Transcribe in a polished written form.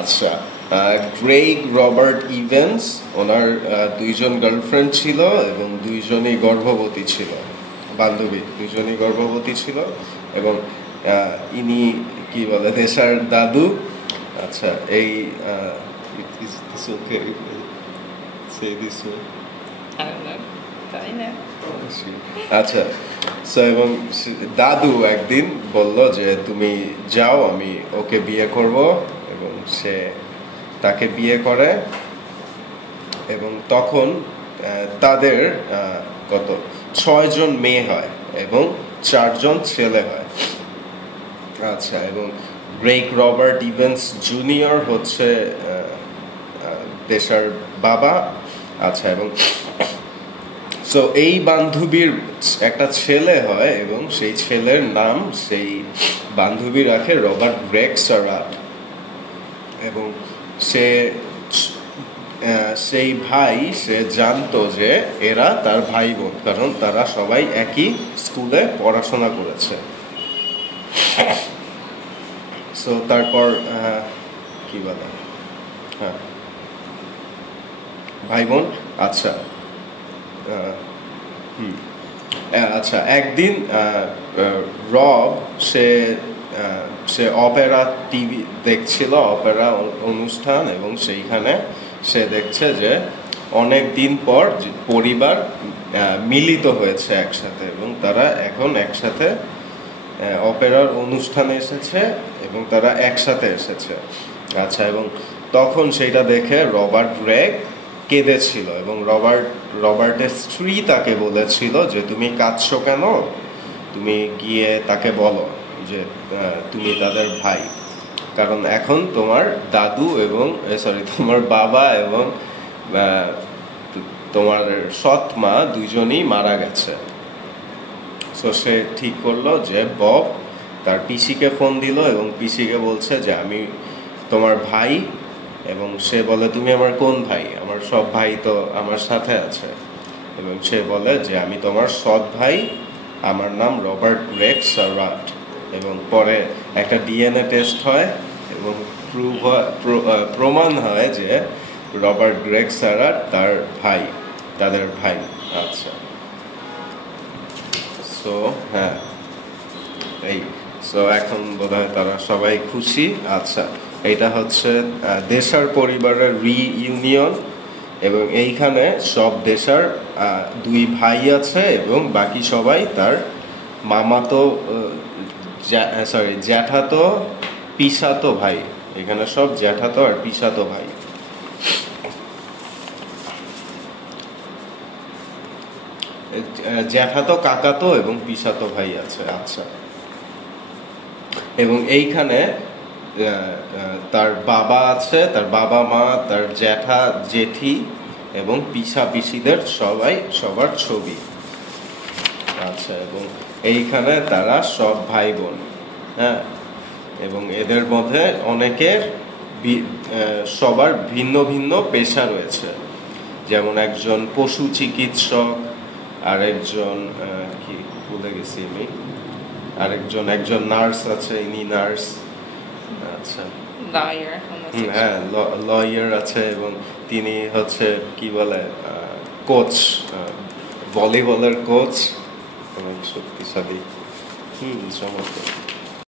আচ্ছা, Greg Robert Evans, ওনার দুইজন girlfriend ছিল এবং দুইজনই গর্ভবতী ছিল, বান্ধবী দুইজনই গর্ভবতী ছিল এবং ইনি কি বলে নেশার দাদু। আচ্ছা, এই আচ্ছা, এবং দাদু একদিন বলল যে তুমি যাও, আমি ওকে বিয়ে করব, এবং সে তাকে বিয়ে করে এবং তখন তাদের কত 6 জন মেয়ে হয় এবং 4 জন ছেলে হয়। আচ্ছা, এবং গ্রেগ রবার্ট ইভেন্স জুনিয়র হচ্ছে দেশার বাবা। আচ্ছা, এবং সো এই বান্ধবীর একটা ছেলে হয় এবং সেই ছেলের নাম সেই বান্ধবী রাখে রবার্ট গ্রেগ সারাট, এবং সেই ভাই সে জানতো যে এরা তার ভাই বোন, কারণ তারা সবাই একই স্কুলে পড়াশোনা করেছে। সো তারপর কি বলে, হ্যাঁ, ভাই বোন। আচ্ছা, আচ্ছা, একদিন রব সে অপেরা টিভি দেখছিল, অপেরা অনুষ্ঠান, এবং সেইখানে সে দেখছে যে অনেক দিন পর পরিবার মিলিত হয়েছে একসাথে এবং তারা এখন একসাথে অপেরার অনুষ্ঠানে এসেছে এবং তারা একসাথে এসেছে। আচ্ছা, এবং তখন সেইটা দেখে রবার্ট গ্রেগ কেঁদেছিল এবং রবার্টের স্ত্রী তাকে বলেছিল যে তুমি কাঁদছো কেন, তুমি গিয়ে তাকে বলো যে তুমি তাদের ভাই, কারণ এখন তোমার দাদু এবং তোমার বাবা এবং তোমার সৎ মা দুইজনই মারা গেছে। সো সে ঠিক করলো যে বব তার পিসিকে ফোন দিল এবং পিসিকে বলছে যে আমি তোমার ভাই, এবং সে বলে তুমি আমার কোন ভাই, আমার সব ভাই তো আমার সাথে আছে, এবং সে বলে যে আমি তোমার সৎ ভাই, আমার নাম রবার্ট গ্রেগ সারাট। এবং পরে একটা ডিএনএ টেস্ট হয় এবং প্রমাণ হয় যে রবার্ট গ্রেগ সারাট তাদের ভাই। আচ্ছা, সো হ্যাঁ, এখন বোধহয় তারা সবাই খুশি। আচ্ছা, এটা হচ্ছে দেশার পরিবারের রিইউনিয়ন, এবং এইখানে সব দেশার 2 ভাই আছে এবং বাকি সবাই তার মামাতো জ্যাঠাতো পিসাতো ভাই, এখানে সব জ্যাঠাতো আর পিসাতো ভাই। জ্যাঠাতো, কাকাতো এবং পিসাতো ভাই আছে। আচ্ছা, এবং এইখানে তার বাবা আছে, তার বাবা মা, তার জ্যাঠা জেঠি এবং পিসা পিসিদের সবার ছবি। আচ্ছা, এবং এইখানে তারা সব ভাই বোন, হ্যাঁ, এবং এদের মধ্যে অনেকের সবার ভিন্ন ভিন্ন পেশা রয়েছে, যেমন একজন পশু চিকিৎসক, আরেকজন কি ভুলে গেছি আমি, একজন নার্স আছে, ইনি নার্স। আচ্ছা, হ্যাঁ, লয়ার আছে, এবং তিনি হচ্ছে কি বলে কোচ, ভলিবলের কোচ, শক্তিশালী। চমৎকার।